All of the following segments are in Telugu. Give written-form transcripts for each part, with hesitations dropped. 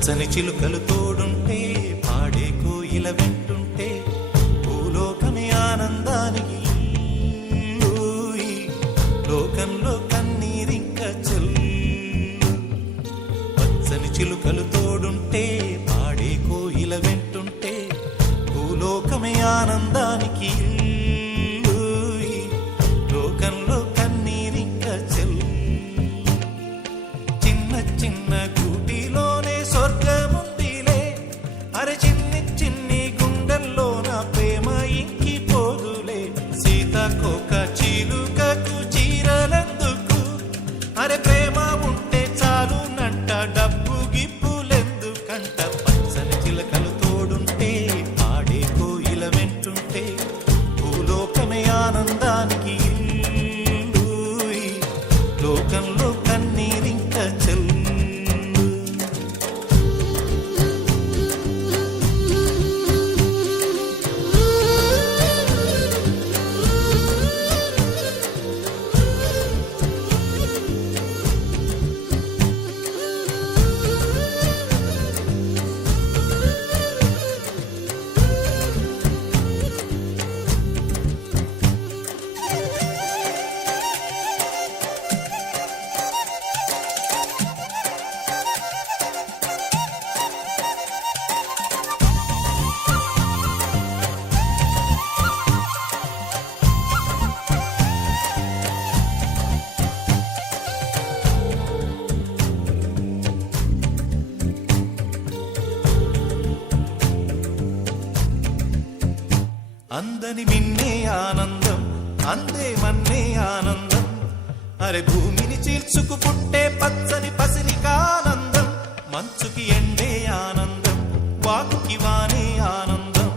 పచ్చని చిలుకలు తోడుంటే పాడే కోయిల వెంటుంటే భూలోకమే ఆనందానికి లోకంలో కన్నీరింక చెల్లు. పచ్చని చిలుకలు తోడుంటే పాడే కోయిల వెంటుంటే భూలోకమే ఆనందానికి లోకంలో కన్నీరింక చెల్లు. చిన్న చిన్న గూటిలోనే స్వర్గముందిలే, అరే చిన్ని చిన్ని గుండెల్లో నా ప్రేమ ఇంకిపోదులే. సీతాకోక చిలుకకు చీరలెందుకు, అరే ప్రేమ ఉంటే చాలునంట, డబ్బు గిప్పులెందుకంట. పచ్చని చిలకలు తోడుంటే పాడే కోయిల వెంటుంటే భూలోకమే ఆనందానికి లోకంలో కన్నీరింక చెల్లు. అందని మిన్నే ఆనందం, అందే మన్నే ఆనందం, అరే భూమిని చీల్చుకు పుట్టే పచ్చని పసిరికానందం. మంచుకి ఎండే ఆనందం, వాకుకి వానే ఆనందం,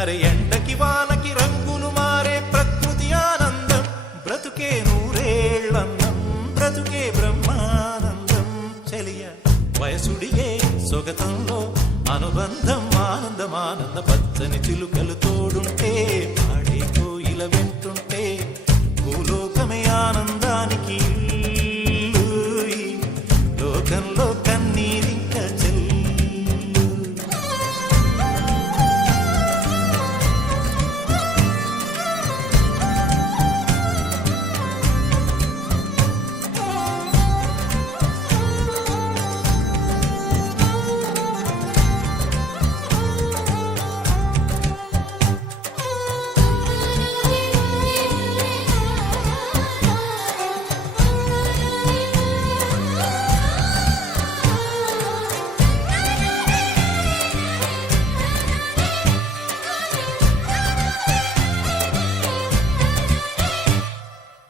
అరే ఎండకి వానకి రంగులు మారే ప్రకృతి ఆనందం. బ్రతుకే నూరేళ్ళన్నం, బ్రతుకే బ్రహ్మానందం. చెలియ వయసుడిగే సొగతంలో అనుబంధం ఆనందం ఆనంద. పచ్చని చిలుకలు తోడుంటే పాడే కోయిల వెంటుంటే భూలోకమే ఆనందానికి లోకంలో కన్నీరింక చెల్లు.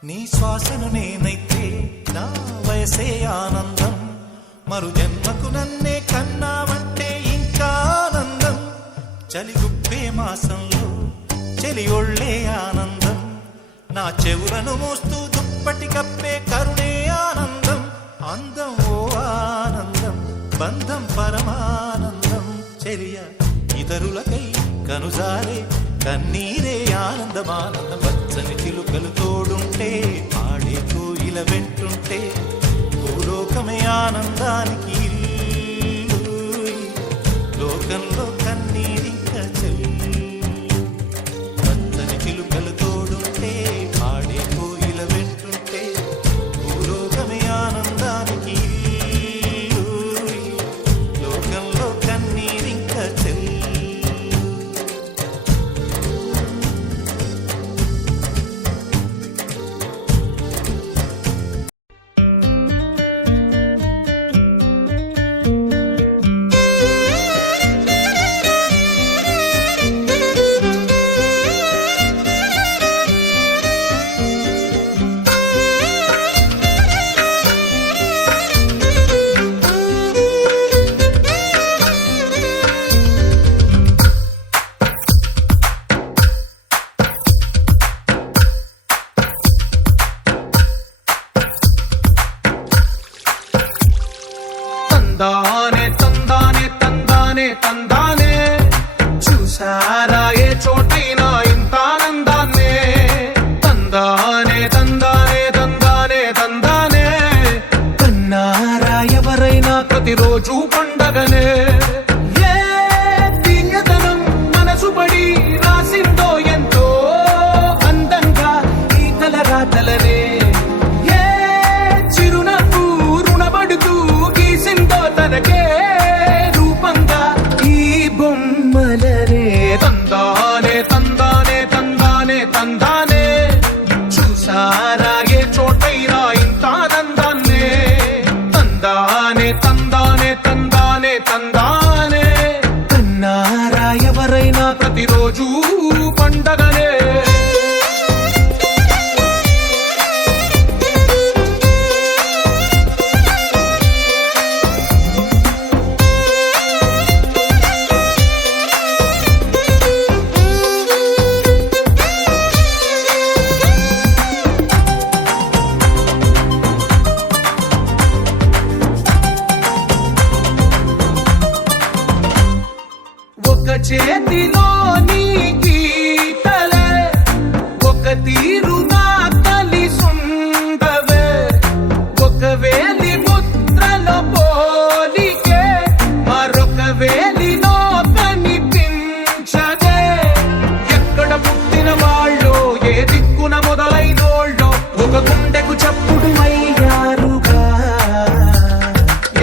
నీ శ్వాసను నేనైతే నా వయసే ఆనందం, మరు జన్మకు నన్నే కన్నావంటే ఇంకా ఆనందం. చలిగుప్పే మాసంలో చెలి ఒళ్ళే ఆనందం, నా చెవులను మోస్తూ దుప్పటి కప్పే కరుణే ఆనందం. అందం ఓ ఆనందం, బంధం పరమానందం. చెలియ ఇతరులకై కనుజారే కన్నీరే ఆనందమానందం. పచ్చని చిలుకలు తోడుంటే పాడే కోయిల వెంటుంటే భూలోకమే ఆనందానికి లోకంలో కన్నీరింక చెల్లు. పచ్చని చిలుకలు తోడుంటే పాడే కోయిల వెంటుంటే భూలోకమే ఆనందానికి లోకంలో కన్నీరింక చెల్లు. తందానే తందానే తందానే తందానే, చూసారా ఏ చోటైనా ఇంత ఆనందాన్నే. తందానే తందానే తందానే తందానే, కన్నారా ఎవరైనా ప్రతిరోజు పండగనే. చేతిలోని గీతలే ఒక తీరుగా కలిసుండవే ఒక వేలి ముద్రలో పోలికే మరొక వేలిలో కనిపించదే ఎక్కడ పుట్టిన వాళ్ళో ఏ దిక్కున మొదలైనోళ్ళో ఒక గుండెకు చప్పుడు అయ్యారుగా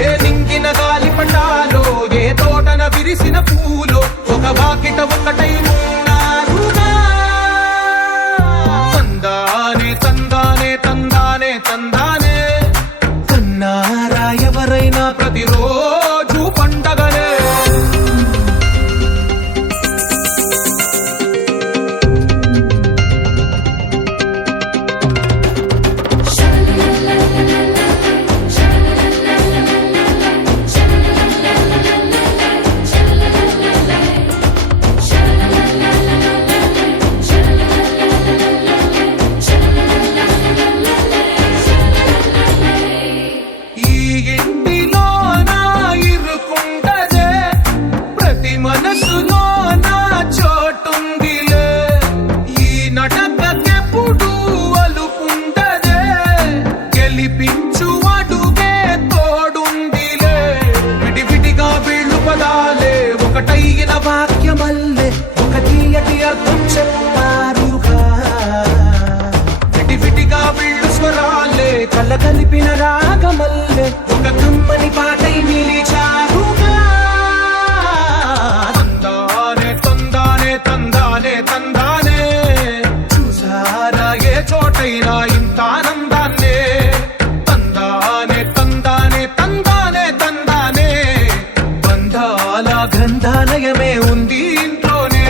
ఏ నింగిన గాలి పటాలో ఏ తోటన విరిసిన పూలో ఒక వాకిట ఒకటై ఉన్నారుగా తందానే తందానే తందానే తందానే కన్నారా ఎవరైనా ప్రతిరోజు పండగనే ఈ ఇంటిలో నా ఇరుకుంటదే ప్రతి మనసులో నా చోటుందిలే ఈ నటకెప్పుడు అలుకుంటదే గెలిపించు అడుగే తోడుందిలే విడివిడిగా వీళ్ళు పదాలే ఒకటైన వాక్యమల్లే ఒక తీయటి అర్థం చెప్పారుగా విడివిడిగా వీళ్ళు స్వరాలే కళ్ళ కలిపిన రాగమల్లే ఒక కమ్మని పాటై నిలిచారుగా తందానే తందానే తందానే తందానే చూసారా ఏ చోటైనా ఇంత ఆనందాన్నే తందానే తందానే తందానే తందానే బంధాల గ్రంథాలయమే ఉంది ఇంట్లోనే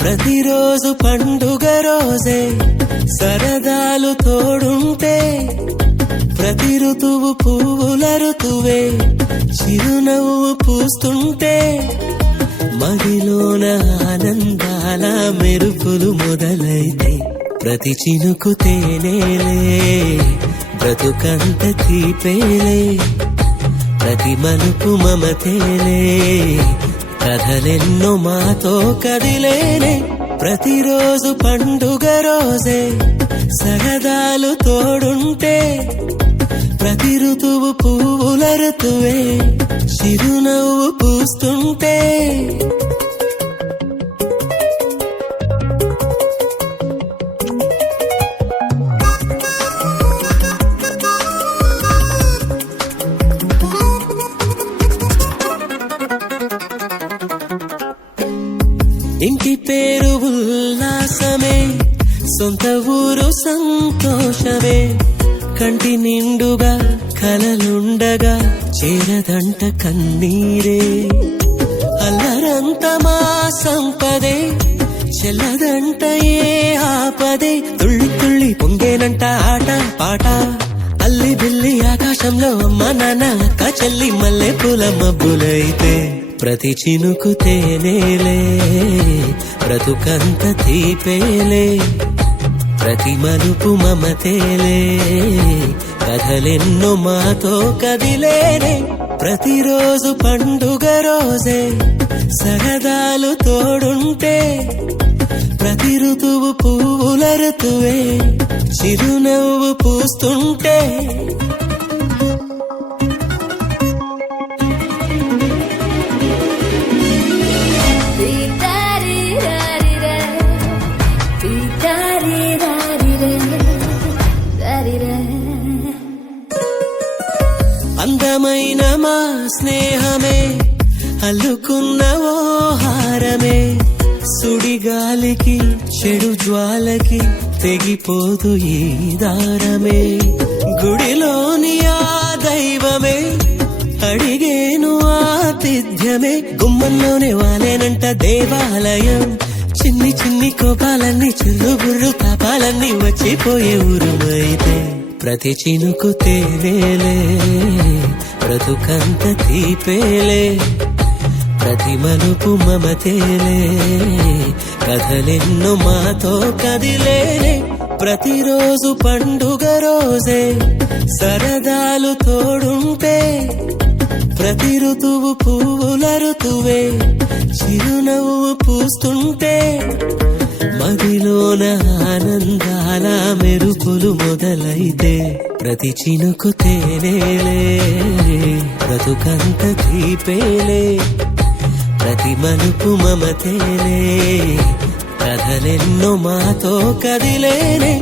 ప్రతిరోజు పండుగ రోజే సరదాలు తోడుంటే ప్రతి ఋతువు పువ్వుల ఋతువే చిరునవ్వు పూస్తుంటే మదిలోన ఆనందాల మెరుపులు మొదలైతే ప్రతి చినుకు తేనేలే బ్రతుకంత తీపేలే ప్రతి మలుపు మమతేలే కథలెన్నో మాతో కదిలేనే ప్రతిరోజు పండుగ రోజే సరదాలు తోడుంటే ప్రతి ఋతువు పువ్వుల ఋతువే చిరునవ్వు పూస్తుంటే ఇంటి పేరు ఉల్లాసమే సొంత ఊరు సంతోషమే కంటి నిండుగా కలలుండగా చేరదంట కన్నీరే అల్లరంత మా సంపదే చెల్లదంట ఏ ఆపదే తుళ్ళి తుళ్ళి పొంగేనంట ఆట పాట అల్లి బిల్లి ఆకాశంలో అమ్మ నాన్న అక్క చెల్లి మల్లె పూల మబ్బులైతే ప్రతి చినుకు తేనేలే బ్రతుకంత తీపేలే ప్రతి మలుపు మమతేలే కథలెన్నో మాతో కదిలేనే ప్రతిరోజు పండుగ రోజే సరదాలు తోడుంటే ప్రతి ఋతువు పువ్వుల ఋతువే చిరునవ్వు పూస్తుంటే అల్లుకున్న ఓ హారమే సుడిగాలికి చెడు జ్వాలకి తెగిపోదు ఈ దారమే గుడిలోని ఆ దైవమే అడిగేను ఆతిథ్యమే గుమ్మంలోనే వాలేనంట దేవాలయం చిన్ని చిన్ని కోపాలన్నీ చిల్లుబుర్రు తాపాలన్నీ వచ్చిపోయే ఊరుమైతే ప్రతి చినుకు తేవేలే బ్రతుకంత తీపేలే ప్రతి మలుపు మమతేలే కథలెన్నో మాతో కదిలేనే ప్రతిరోజు పండుగ రోజే సరదాలు తోడుంటే ప్రతి ఋతువు పువ్వుల ఋతువే చిరునవ్వు పూస్తుంటే మదిలోన ఆనందాల మెరుపులు మొదలైతే ప్రతి చినుకు తేనేలే బ్రతుకంత తీపేలే ప్రతి మలుపు మమతేలే కథలెన్నో మాతో కదిలేనే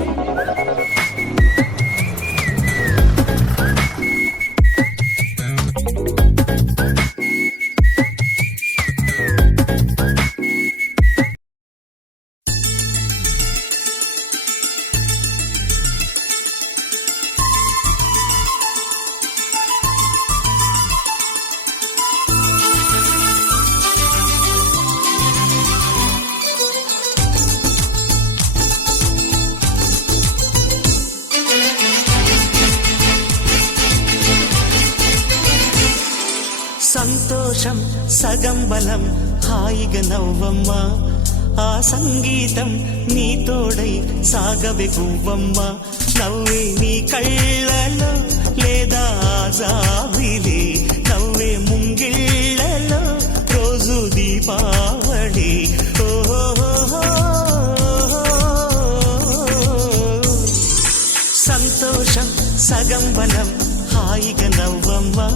సంతోషం సగం బలం హాయిగా నవ్వమ్మా ఆ సంగీతం నీ తోడై సాగవే గువ్వమ్మ నవ్వే నీ కళ్ళలో లేదా జాబిలి నవ్వే ముంగిళ్ళలో రోజు దీపావళి సంతోషం సగం బలం హాయిగా నవ్వమ్మా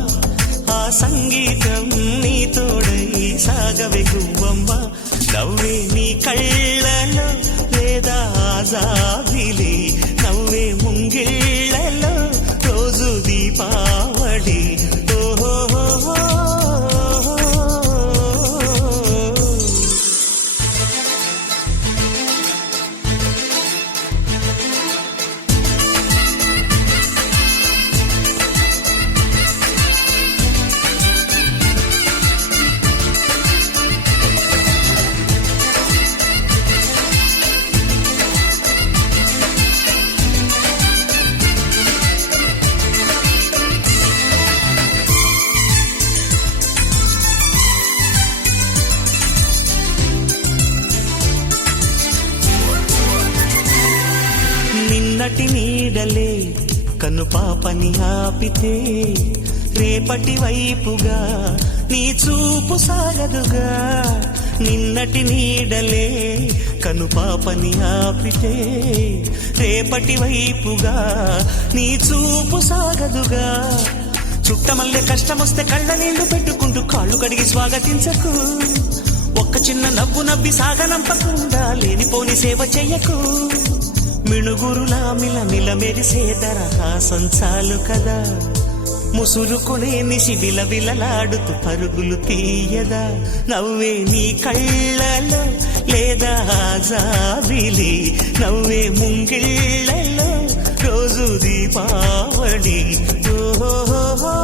ఆ సంగీతం నీ తోడై సాగవే గువ్వమ్మ నవ్వే నీ కళ్ళలో లేదా జాబిలి నవ్వే ముంగిళ్ళలో రోజు దీపావళి నిన్నటి నీడలే కను పాపని ఆపితే రేపటి వైపుగా నీ చూపు సాగదుగా నిన్నటి నీడలే కను పాపని ఆపితే రేపటి వైపుగా నీ చూపు సాగదుగా చుట్టమల్లె కష్టమొస్తే కళ్ళ నీళ్లు పెట్టుకుంటూ కాళ్ళు కడిగి స్వాగతించకు ఒక్క చిన్న నవ్వు నవ్వి సాగనంపకుండా లేనిపోని సేవ చెయ్యకు మిణుగురులా మిల మెరిసే దరహాసం చాలు కదా ముసురుకునే నిశి విలవిలలాడుతూ పరుగులు తీయదా నవ్వే నీ కళ్ళలో లేదా జాబిలి నవ్వే ముంగిళ్ళలో రోజు దీపావళి ఓహో